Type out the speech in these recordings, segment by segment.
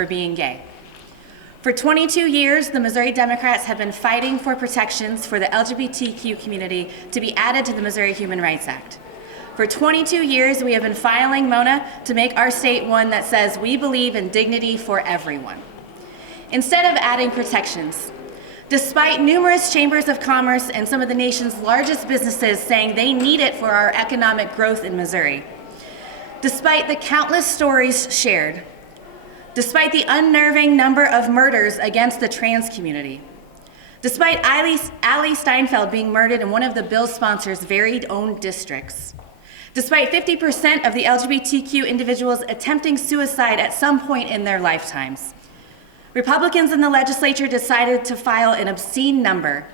for being gay. For 22 years, the Missouri Democrats have been fighting for protections for the LGBTQ community to be added to the Missouri Human Rights Act. For 22 years, we have been filing Mona to make our state one that says we believe in dignity for everyone. Instead of adding protections, despite numerous chambers of commerce and some of the nation's largest businesses saying they need it for our economic growth in Missouri, despite the countless stories shared, despite the unnerving number of murders against the trans community, despite Ali Steinfeld being murdered in one of the bill's sponsors' very own districts, despite 50% of the LGBTQ individuals attempting suicide at some point in their lifetimes, Republicans in the legislature decided to file an obscene number,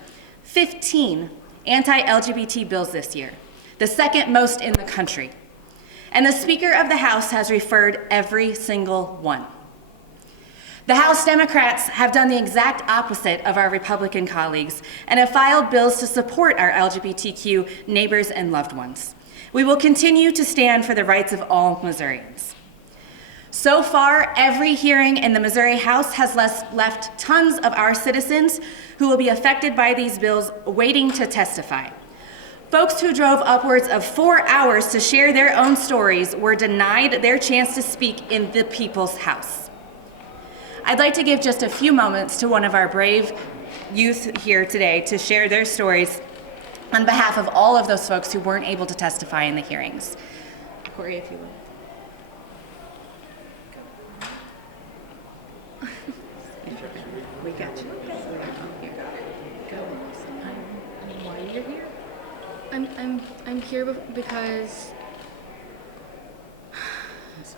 15 anti-LGBT bills this year, the second most in the country. And the Speaker of the House has referred every single one. The House Democrats have done the exact opposite of our Republican colleagues and have filed bills to support our LGBTQ neighbors and loved ones. We will continue to stand for the rights of all Missourians. So far, every hearing in the Missouri House has left tons of our citizens who will be affected by these bills waiting to testify. Folks who drove upwards of 4 hours to share their own stories were denied their chance to speak in the People's House. I'd like to give just a few moments to one of our brave youth here today to share their stories on behalf of all of those folks who weren't able to testify in the hearings. Corey, if you would. We got you. Why you're here? I'm here because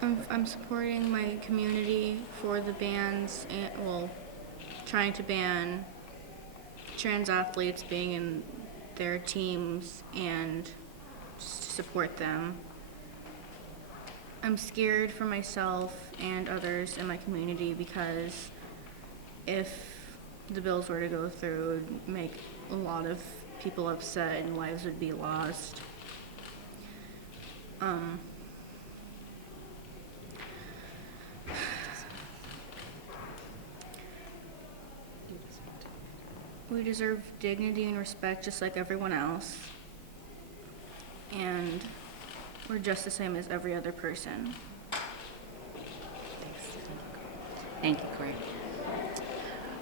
I'm supporting my community for the bans and trying to ban trans athletes being in their teams and just to support them. I'm scared for myself and others in my community because if the bills were to go through, it would make a lot of people upset and lives would be lost. We deserve dignity and respect just like everyone else. And we're just the same as every other person. Thank you, Corey.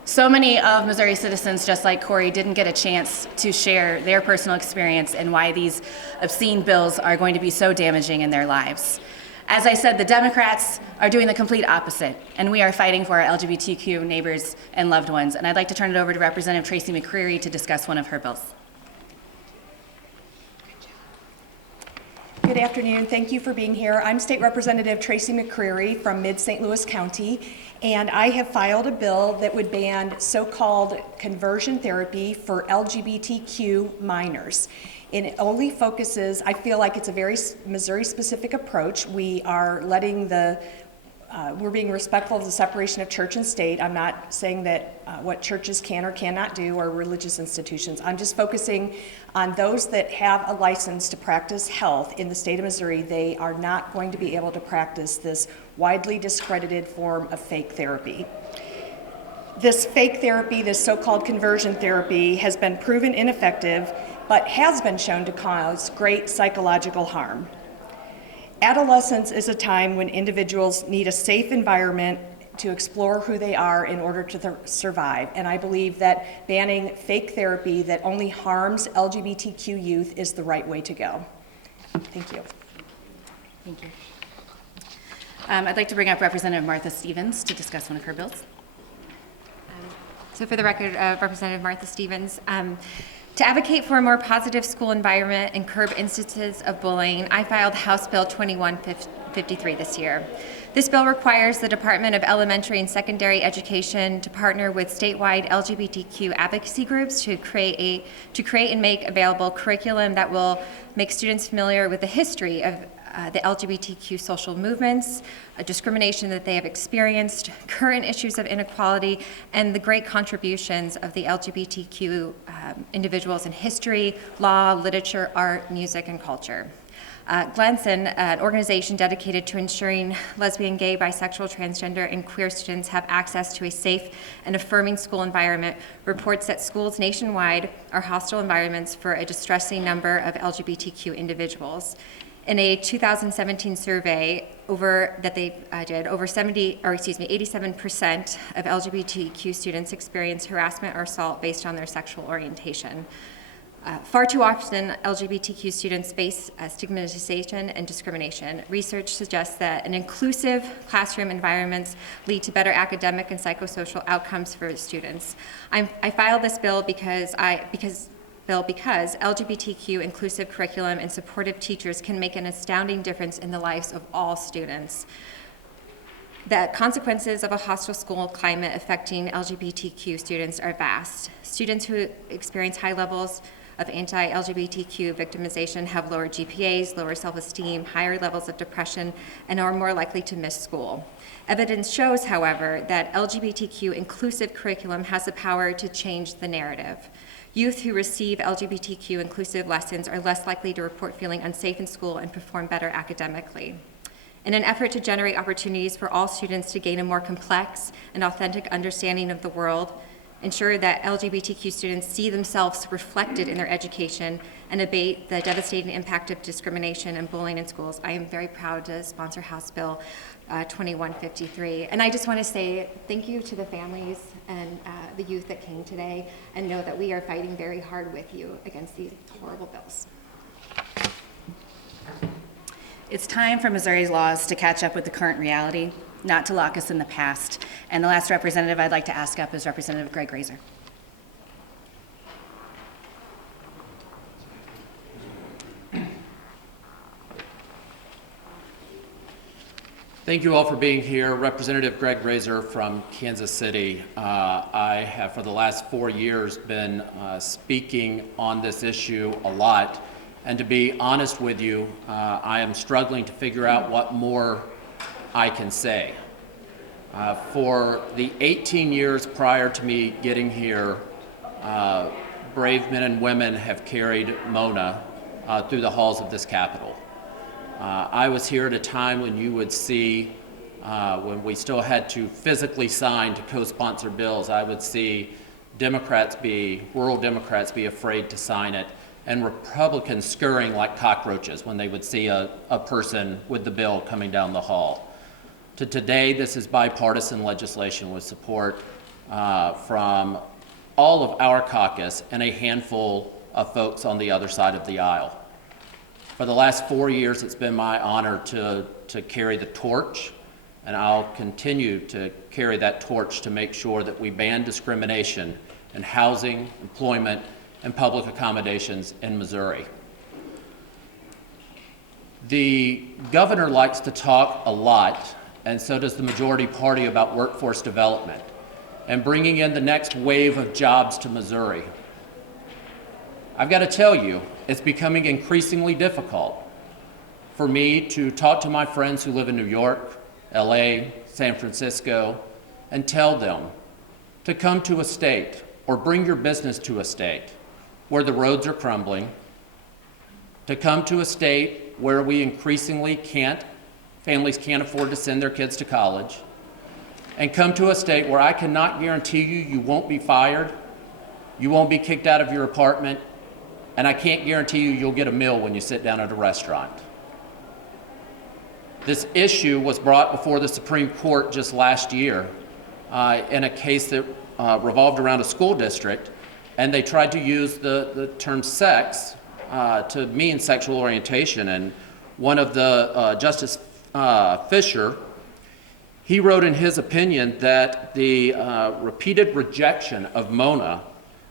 So many of Missouri citizens, just like Corey, didn't get a chance to share their personal experience and why these obscene bills are going to be so damaging in their lives. As I said, the Democrats are doing the complete opposite, and we are fighting for our LGBTQ neighbors and loved ones. And I'd like to turn it over to Representative Tracie McCreary to discuss one of her bills. Good afternoon. Thank you for being here. I'm State Representative Tracie McCreary from Mid-St. Louis County, and I have filed a bill that would ban so-called conversion therapy for LGBTQ minors. It only focuses, I feel like it's a very Missouri-specific approach. We are letting we're being respectful of the separation of church and state. I'm not saying that what churches can or cannot do or religious institutions. I'm just focusing on those that have a license to practice health in the state of Missouri. They are not going to be able to practice this widely discredited form of fake therapy. This fake therapy, this so-called conversion therapy, has been proven ineffective, but has been shown to cause great psychological harm. Adolescence is a time when individuals need a safe environment to explore who they are in order to survive. And I believe that banning fake therapy that only harms LGBTQ youth is the right way to go. Thank you. Thank you. I'd like to bring up Representative Martha Stevens to discuss one of her bills. So for the record, Representative Martha Stevens, to advocate for a more positive school environment and curb instances of bullying, I filed House Bill 2153 this year. This bill requires the Department of Elementary and Secondary Education to partner with statewide LGBTQ advocacy groups to create and make available curriculum that will make students familiar with the history of the LGBTQ social movements, discrimination that they have experienced, current issues of inequality, and the great contributions of the LGBTQ individuals in history, law, literature, art, music, and culture. Glenson, an organization dedicated to ensuring lesbian, gay, bisexual, transgender, and queer students have access to a safe and affirming school environment, reports that schools nationwide are hostile environments for a distressing number of LGBTQ individuals. In a 2017 survey that they did, over 87% of LGBTQ students experience harassment or assault based on their sexual orientation. Far too often, LGBTQ students face stigmatization and discrimination. Research suggests that an inclusive classroom environments lead to better academic and psychosocial outcomes for students. I filed this bill because LGBTQ inclusive curriculum and supportive teachers can make an astounding difference in the lives of all students. The consequences of a hostile school climate affecting LGBTQ students are vast. Students who experience high levels of anti-LGBTQ victimization have lower GPAs, lower self-esteem, higher levels of depression, and are more likely to miss school. Evidence shows, however, that LGBTQ inclusive curriculum has the power to change the narrative. Youth who receive LGBTQ inclusive lessons are less likely to report feeling unsafe in school and perform better academically. In an effort to generate opportunities for all students to gain a more complex and authentic understanding of the world, ensure that LGBTQ students see themselves reflected in their education, and abate the devastating impact of discrimination and bullying in schools, I am very proud to sponsor House Bill 2153. And I just want to say thank you to the families and the youth that came today, and know that we are fighting very hard with you against these horrible bills. It's time for Missouri's laws to catch up with the current reality, not to lock us in the past. And the last representative I'd like to ask up is Representative Greg Razor. Thank you all for being here. Representative Greg Razor from Kansas City. I have for the last 4 years been speaking on this issue a lot. And to be honest with you, I am struggling to figure out what more I can say. For the 18 years prior to me getting here, brave men and women have carried Mona through the halls of this Capitol. I was here at a time when you would see, when we still had to physically sign to co-sponsor bills, I would see rural Democrats be afraid to sign it, and Republicans scurrying like cockroaches when they would see a person with the bill coming down the hall. To today, this is bipartisan legislation with support from all of our caucus and a handful of folks on the other side of the aisle. For the last 4 years, it's been my honor to carry the torch, and I'll continue to carry that torch to make sure that we ban discrimination in housing, employment, and public accommodations in Missouri. The governor likes to talk a lot, and so does the majority party, about workforce development and bringing in the next wave of jobs to Missouri. I've got to tell you, it's becoming increasingly difficult for me to talk to my friends who live in New York, LA, San Francisco, and tell them to come to a state or bring your business to a state where the roads are crumbling, to come to a state where we increasingly families can't afford to send their kids to college, and come to a state where I cannot guarantee you won't be fired, you won't be kicked out of your apartment, and I can't guarantee you'll get a meal when you sit down at a restaurant. This issue was brought before the Supreme Court just last year in a case that revolved around a school district, and they tried to use the term sex to mean sexual orientation. And one of the Justice Fisher, he wrote in his opinion that the repeated rejection of Mona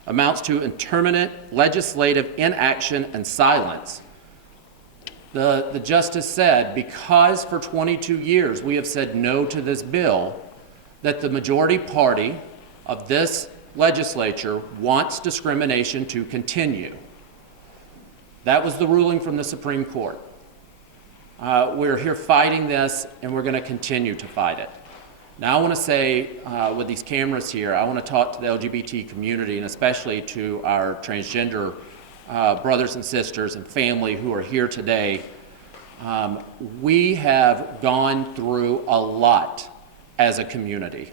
amounts to intermittent legislative inaction and silence. The justice said, because for 22 years we have said no to this bill, that the majority party of this legislature wants discrimination to continue. That was the ruling from the Supreme Court. We're here fighting this, and we're going to continue to fight it. Now I want to say, with these cameras here, I want to talk to the LGBT community, and especially to our transgender brothers and sisters and family who are here today. We have gone through a lot as a community.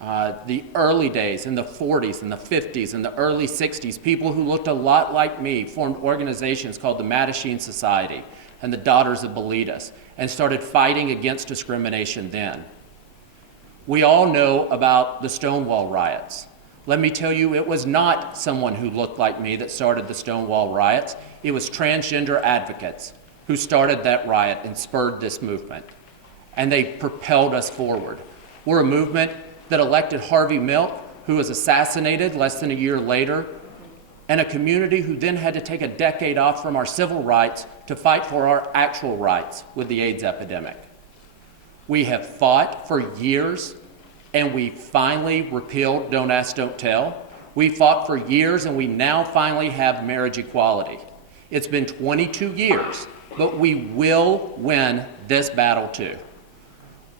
The early days in the 40s and the 50s and the early 60s, people who looked a lot like me formed organizations called the Mattachine Society and the Daughters of Bilitis and started fighting against discrimination then. We all know about the Stonewall riots. Let me tell you, it was not someone who looked like me that started the Stonewall riots. It was transgender advocates who started that riot and spurred this movement. And they propelled us forward. We're a movement that elected Harvey Milk, who was assassinated less than a year later, and a community who then had to take a decade off from our civil rights to fight for our actual rights with the AIDS epidemic. We have fought for years, and we finally repealed Don't Ask, Don't Tell. We fought for years, and we now finally have marriage equality. It's been 22 years, but we will win this battle too.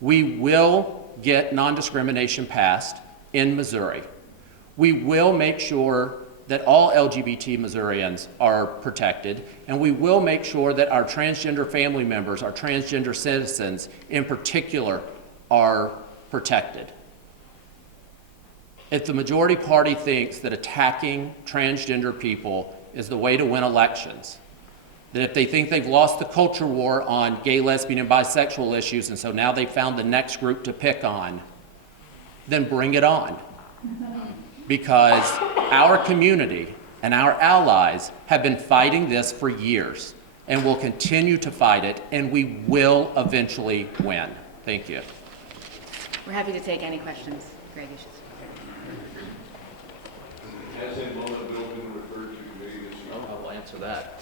We will get non-discrimination passed in Missouri. We will make sure that all LGBT Missourians are protected, and we will make sure that our transgender family members, our transgender citizens in particular, are protected. If the majority party thinks that attacking transgender people is the way to win elections, that if they think they've lost the culture war on gay, lesbian, and bisexual issues, and so now they've found the next group to pick on, then bring it on. Because our community and our allies have been fighting this for years and will continue to fight it, and we will eventually win. Thank you. We're happy to take any questions. Greg, you should. Has a moment bill been referred to committee this year? I will answer that.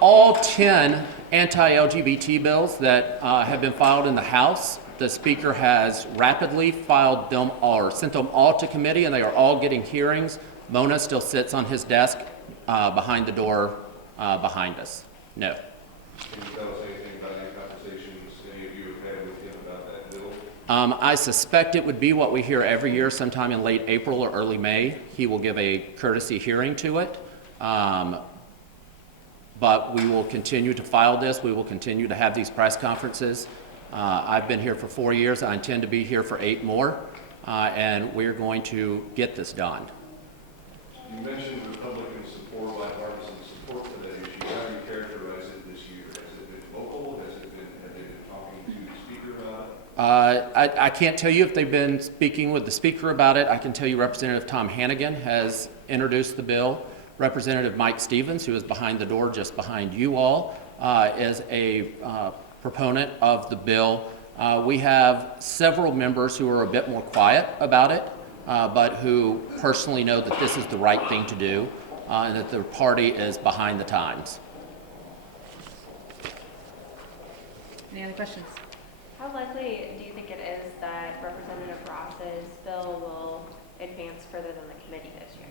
All 10 anti-LGBT bills that have been filed in the House, the Speaker has rapidly filed them or sent them all to committee, and they are all getting hearings. Mona still sits on his desk behind the door behind us. No. Can you tell us anything about any conversations any of you have had with him about that bill? I suspect it would be what we hear every year, sometime in late April or early May. He will give a courtesy hearing to it. But we will continue to file this. We will continue to have these press conferences. I've been here for 4 years. I intend to be here for 8 more, and we're going to get this done. You mentioned Republican support, bipartisan support for that issue. How do you characterize it this year? Has it been local? Have they been talking to the Speaker about it? I can't tell you if they've been speaking with the Speaker about it. I can tell you Representative Tom Hannigan has introduced the bill. Representative Mike Stevens, who is behind the door just behind you all, is a proponent of the bill. We have several members who are a bit more quiet about it, but who personally know that this is the right thing to do and that their party is behind the times. Any other questions? How likely do you think it is that Representative Ross's bill will advance further than the committee this year?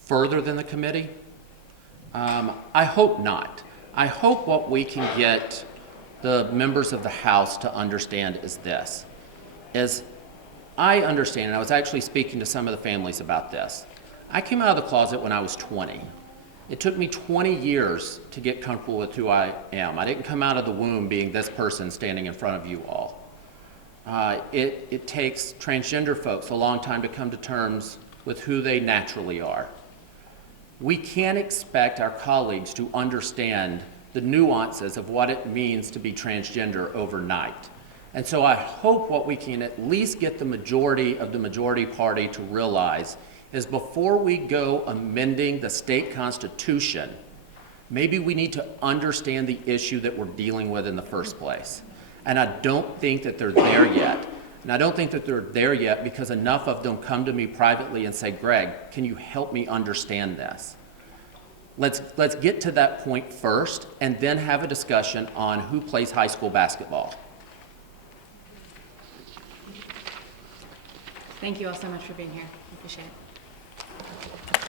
Further than the committee? I hope not. I hope what we can get the members of the House to understand is this. As I understand, and I was actually speaking to some of the families about this, I came out of the closet when I was 20. It took me 20 years to get comfortable with who I am. I didn't come out of the womb being this person standing in front of you all. It takes transgender folks a long time to come to terms with who they naturally are. We can't expect our colleagues to understand the nuances of what it means to be transgender overnight. And so I hope what we can at least get the majority of the majority party to realize is before we go amending the state constitution, maybe we need to understand the issue that we're dealing with in the first place. And I don't think that they're there yet. And I don't think that they're there yet because enough of them come to me privately and say, Greg, can you help me understand this? Let's get to that point first and then have a discussion on who plays high school basketball. Thank you all so much for being here. I appreciate it.